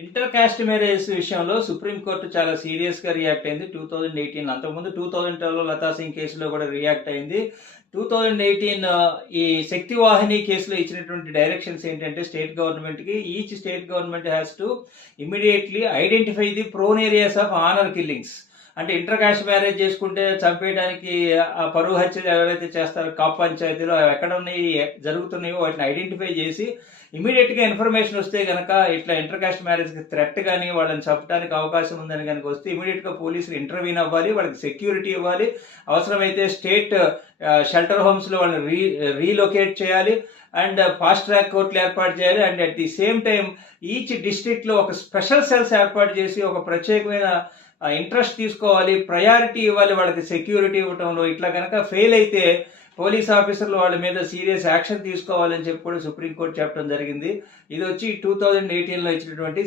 Inter caste marriage విషయంలో supreme court చాలా సీరియస్గా రియాక్ట్ అయింది 2018. అంతకుముందు 2012లో లతా సింగ్ కేసులో కూడా రియాక్ట్ అయింది. 2018 ఈ శక్తి వాహిని కేసులో ఇచ్చినటువంటి డైరెక్షన్స్ ఏంటంటే స్టేట్ గవర్నమెంట్కి, each state government has to immediately identify the prone areas of honour killings. అంటే ఇంటర్ కాస్ట్ మ్యారేజ్ చేసుకుంటే చంపేయడానికి ఆ పరువు హత్యలు ఎవరైతే చేస్తారో కాప్ పంచాయతీలో ఎక్కడ ఉన్నాయి జరుగుతున్నాయో వాటిని ఐడెంటిఫై చేసి ఇమీడియట్గా ఇన్ఫర్మేషన్ వస్తే కనుక ఇట్లా ఇంటర్ కాస్ట్ మ్యారేజ్కి థ్రెట్ కానీ వాళ్ళని చంపడానికి అవకాశం ఉందని కనుక వస్తే ఇమీడియట్గా పోలీసులు ఇంటర్వ్యూన్ అవ్వాలి, వాళ్ళకి సెక్యూరిటీ ఇవ్వాలి, అవసరమైతే స్టేట్ షెల్టర్ హోమ్స్లో వాళ్ళని రీలొకేట్ చేయాలి అండ్ ఫాస్ట్ ట్రాక్ కోర్టులు ఏర్పాటు చేయాలి. And at the same time each డిస్ట్రిక్ట్లో ఒక స్పెషల్ సెల్స్ ఏర్పాటు చేసి ఒక ప్రత్యేకమైన ఇంట్రెస్ట్ తీసుకోవాలి, ప్రయారిటీ ఇవ్వాలి వాళ్ళకి సెక్యూరిటీ ఇవ్వటంలో. ఇట్లా కనుక ఫెయిల్ అయితే పోలీస్ ఆఫీసర్లు వాళ్ళ మీద సీరియస్ యాక్షన్ తీసుకోవాలని చెప్పి కూడా సుప్రీంకోర్టు చెప్పడం జరిగింది. ఇది వచ్చి 2018లో ఇచ్చినటువంటి